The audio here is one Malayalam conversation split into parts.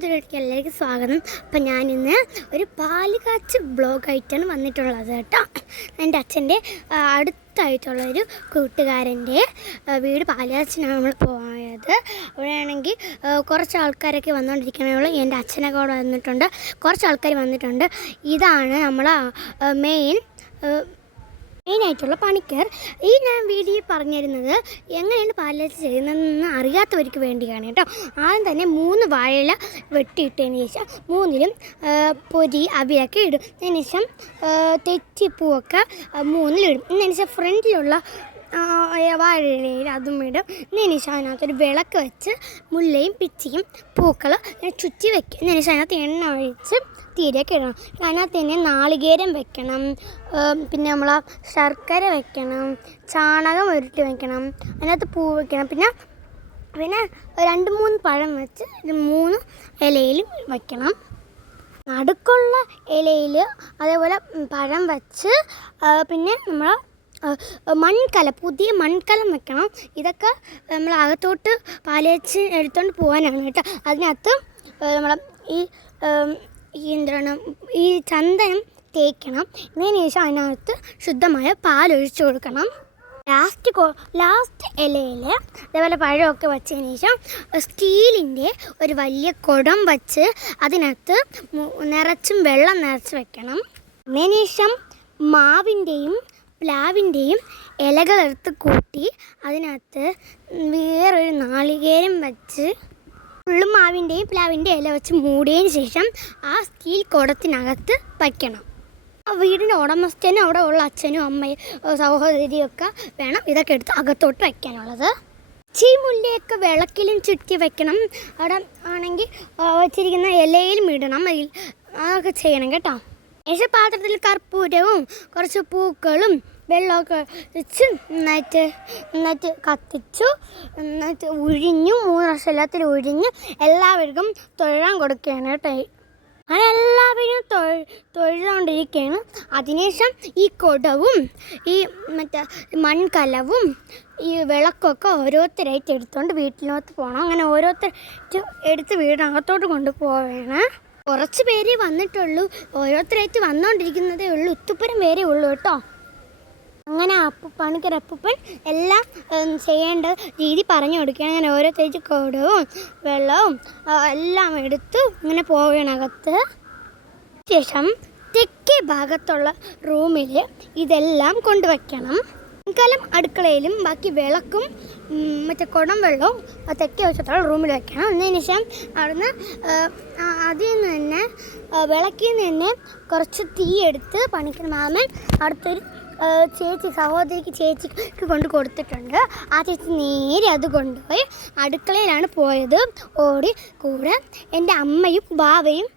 വീട്ടിലേക്ക് എല്ലാവർക്കും സ്വാഗതം. അപ്പം ഞാനിന്ന് ഒരു പാലുകാച്ച് ബ്ലോഗായിട്ടാണ് വന്നിട്ടുള്ളത് കേട്ടോ. എന്റെ അച്ഛന്റെ അടുത്തായിട്ടുള്ളൊരു കൂട്ടുകാരന്റെ വീട് പാലുകാച്ചിനാണ് നമ്മൾ പോയത്. അവിടെയാണെങ്കിൽ കുറച്ച് ആൾക്കാരൊക്കെ വന്നുകൊണ്ടിരിക്കണുള്ളൂ എന്റെ അച്ഛനൊക്കെ അവിടെ വന്നിട്ടുണ്ട്. കുറച്ച് ആൾക്കാർ വന്നിട്ടുണ്ട്. ഇതാണ് നമ്മൾ മെയിൻ മെയിനായിട്ടുള്ള പണിക്കർ. ഈ ഞാൻ വീഡിയോ പറഞ്ഞിരുന്നത് എങ്ങനെയാണ് പാലച്ച് ചെയ്യുന്നതെന്ന് അറിയാത്തവർക്ക് വേണ്ടിയാണ് കേട്ടോ. ആദ്യം തന്നെ മൂന്ന് വാഴയില വെട്ടിയിട്ടതിന് ശേഷം മൂന്നിലും പൊരി അവിയൊക്കെ ഇടും. അതിന് ശേഷം ആ, തെച്ചിപ്പൂവൊക്കെ ആ, മൂന്നിലിടും അതിന് ശേഷം ഫ്രണ്ടിലുള്ള വാഴയിലയിൽ അതും ഇടും. ശേഷം അതിനകത്തൊരു വിളക്ക് വെച്ച് മുല്ലയും പിച്ചിയും പൂക്കൾ ചുറ്റി വെക്കും. ശേഷം അതിനകത്ത് എണ്ണ ഒഴിച്ച് തീരെയൊക്കെ ഇടണം. അതിനകത്ത് തന്നെ നാളികേരം വെക്കണം. പിന്നെ നമ്മൾ ശർക്കര വെക്കണം. ചാണകം ഉരുട്ടി വെക്കണം. അതിനകത്ത് പൂ വെക്കണം. പിന്നെ പിന്നെ രണ്ട് മൂന്ന് പഴം വെച്ച് മൂന്ന് ഇലയിലും വയ്ക്കണം നടുക്കുള്ള ഇലയിൽ അതേപോലെ പഴം വെച്ച് പിന്നെ നമ്മൾ മൺകല പുതിയ മൺകലം വെക്കണം. ഇതൊക്കെ നമ്മൾ അകത്തോട്ട് പാലേച്ച് എടുത്തുകൊണ്ട് പോകാനാണ് കേട്ടോ. അതിനകത്ത് നമ്മൾ ഈ ഈ എന്താണ് ഈ ചന്ദനം തേക്കണം. ഇതിന് ശേഷം അതിനകത്ത് ശുദ്ധമായ പാലൊഴിച്ചു കൊടുക്കണം. ലാസ്റ്റ് ലാസ്റ്റ് ഇലയിൽ അതേപോലെ പഴമൊക്കെ വച്ചതിന് ശേഷം സ്റ്റീലിന്റെ ഒരു വലിയ കുടം വച്ച് അതിനകത്ത് നിറച്ചും വെള്ളം നിറച്ച് വെക്കണം. അതിന് ശേഷം മാവിന്റെയും പ്ലാവിന്റെയും ഇലകളെടുത്ത് കൂട്ടി അതിനകത്ത് വേറൊരു നാളികേരം വച്ച് ഫുള്ളും മാവിന്റെയും പ്ലാവിന്റെ ഇല വെച്ച് മൂടിയതിന് ശേഷം ആ സ്റ്റീൽ കുടത്തിനകത്ത് വയ്ക്കണം. ആ വീടിന്റെ ഉടമസ്ഥനും അവിടെ ഉള്ള അച്ഛനും അമ്മയും സഹോദരിയൊക്കെ വേണം ഇതൊക്കെ എടുത്ത് അകത്തോട്ട് വയ്ക്കാനുള്ളത്. ചീമുല്ലയൊക്കെ വിളക്കിലും ചുറ്റി വയ്ക്കണം. അവിടെ ആണെങ്കിൽ വച്ചിരിക്കുന്ന ഇലയിലും ഇടണം. അതൊക്കെ ചെയ്യണം കേട്ടോ. ഏശ പാത്രത്തിൽ കർപ്പൂരവും കുറച്ച് പൂക്കളും വെള്ളമൊക്കെ വെച്ച് നന്നായിട്ട് നന്നായിട്ട് കത്തിച്ചു നന്നായിട്ട് ഉഴിഞ്ഞു മൂന്ന് വർഷം എല്ലാത്തിൽ ഉഴിഞ്ഞ്. എല്ലാവർക്കും തൊഴാൻ കൊടുക്കുകയാണ് കേട്ടോ അങ്ങനെ എല്ലാവരും തൊഴ തൊഴുതുകൊണ്ടിരിക്കുകയാണ് അതിനുശേഷം ഈ കൊടവും ഈ മറ്റേ മൺകലവും ഈ വിളക്കൊക്കെ ഓരോരുത്തരായിട്ട് എടുത്തുകൊണ്ട് വീട്ടിലോട്ട് പോകണം അങ്ങനെ ഓരോരുത്തർ എടുത്ത് വീടിനകത്തോട്ട് കൊണ്ടുപോവേണം. കുറച്ച് പേരേ വന്നിട്ടുള്ളൂ. ഓരോരുത്തരായിട്ട് വന്നുകൊണ്ടിരിക്കുന്നതേ ഉള്ളൂ. ഉത്തുപ്പുരം പേരേ ഉള്ളൂ കേട്ടോ. അങ്ങനെ പണിക്കർ അപ്പൂപ്പൻ എല്ലാം ചെയ്യേണ്ട രീതി പറഞ്ഞു കൊടുക്കുകയാണ്. ഞാൻ ഓരോ തേച്ച് കൊടവും വെള്ളവും എല്ലാം എടുത്ത് ഇങ്ങനെ പോവുകയാണകത്ത് ശേഷം തെക്കേ ഭാഗത്തുള്ള റൂമിൽ ഇതെല്ലാം കൊണ്ടുവയ്ക്കണം. മുൻകാലം അടുക്കളയിലും ബാക്കി വിളക്കും മറ്റേ കുടം വെള്ളവും തെക്കേ വശത്തുള്ള റൂമിൽ വെക്കണം. അതിന് ശേഷം അവിടുന്ന് അതിൽ നിന്ന് തന്നെ വിളക്കിൽ നിന്ന് തന്നെ കുറച്ച് തീ എടുത്ത് പണിക്കുന്ന മാമൻ അടുത്തൊരു ചേച്ചി സഹോദരിക്ക് ചേച്ചിക്ക് കൊണ്ട് കൊടുത്തിട്ടുണ്ട്. ആ ചേച്ചി നേരെ അത് കൊണ്ടുപോയി അടുക്കളയിലാണ് പോയത്. ഓടി കൂടെ എന്റെ അമ്മയും ബാവയും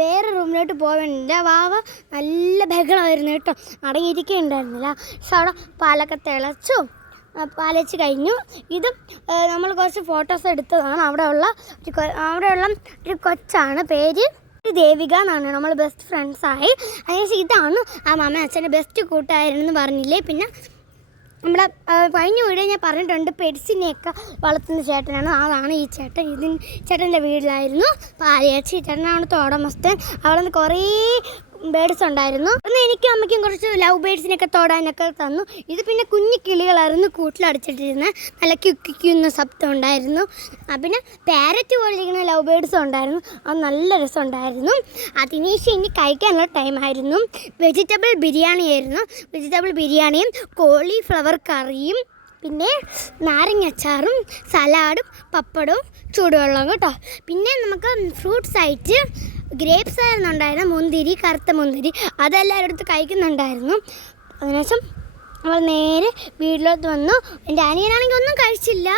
വേറെ റൂമിലോട്ട് പോകണില്ല വാവ നല്ല ബഹളമായിരുന്നു കേട്ടോ. അടങ്ങിയിരിക്കുകയുണ്ടായിരുന്നില്ല. പക്ഷെ അവിടെ പാലൊക്കെ തിളച്ചു പാലച്ച് കഴിഞ്ഞു. ഇത് നമ്മൾ കുറച്ച് ഫോട്ടോസ് എടുത്തതാണ്. അവിടെയുള്ള ഒരു അവിടെയുള്ള ഒരു കൊച്ചാണ് പേര് ദേവിക എന്നാണ്. നമ്മൾ ബെസ്റ്റ് ഫ്രണ്ട്സായി അതിനുശേഷം ഇതാണ് ആ മാമ അച്ഛന്റെ ബെസ്റ്റ് കൂട്ടുകാരെന്ന് പറഞ്ഞില്ലേ? പിന്നെ നമ്മുടെ കഴിഞ്ഞ വീട് ഞാൻ പറഞ്ഞിട്ടുണ്ട് പെഡ്സിനെയൊക്കെ വളർത്തുന്ന ചേട്ടനാണ്. അതാണ് ഈ ചേട്ടൻ. ഇതിന് ചേട്ടന്റെ വീട്ടിലായിരുന്നു. പാലിയാച്ചി ചേട്ടനാണ് തോടമസ്തൻ അവിടെ നിന്ന് കുറേ ബേഡ്സ് ഉണ്ടായിരുന്നു. അന്ന് എനിക്കും അമ്മയ്ക്കും കുറച്ച് ലവ് ബേഡ്സിനൊക്കെ തോടാനൊക്കെ തന്നു. ഇത് പിന്നെ കുഞ്ഞു കിളികളായിരുന്നു കൂട്ടിലടച്ചിട്ടിരുന്നത് നല്ല ക്യുക്കിക്കുന്ന ശബ്ദം ഉണ്ടായിരുന്നു. പിന്നെ പാരറ്റ് പോലിരിക്കുന്ന ലവ് ബേഡ്സും ഉണ്ടായിരുന്നു. അത് നല്ല രസമുണ്ടായിരുന്നു. അതിനുശേഷം ഇനി കഴിക്കാനുള്ള ടൈമായിരുന്നു വെജിറ്റബിൾ ബിരിയാണി ആയിരുന്നു. വെജിറ്റബിൾ ബിരിയാണിയും കോളിഫ്ലവർ കറിയും പിന്നെ നാരങ്ങച്ചാറും സലാഡും പപ്പടവും ചൂടുവെള്ളവും കേട്ടോ. പിന്നെ നമുക്ക് ഫ്രൂട്ട്സ് ആയിട്ട് ഗ്രേപ്സ് ആയിരുന്നു ഉണ്ടായിരുന്നത് മുന്തിരി കറുത്ത മുന്തിരി അതെല്ലാവരും അടുത്ത് കഴിക്കുന്നുണ്ടായിരുന്നു. അതിനുശേഷം അവൾ നേരെ വീട്ടിലോട്ട് വന്നു. എന്റെ അനിയനാണെങ്കിൽ ഒന്നും കഴിച്ചില്ല.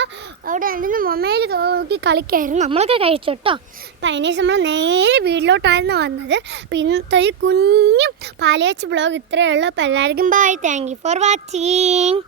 അവിടെ ഇരുന്ന് മൊബൈൽ നോക്കി കളിക്കായിരുന്നു. നമ്മളൊക്കെ കഴിച്ചു കേട്ടോ. അപ്പം അതിനുശേഷം നമ്മൾ നേരെ വീട്ടിലോട്ടായിരുന്നു വന്നത്. അപ്പം ഇന്നത്തെ ഒരു കുഞ്ഞും പാലിയച്ച് ബ്ലോഗ് ഇത്രയേ ഉള്ളൂ. അപ്പോൾ എല്ലാവർക്കും bye thank you for watching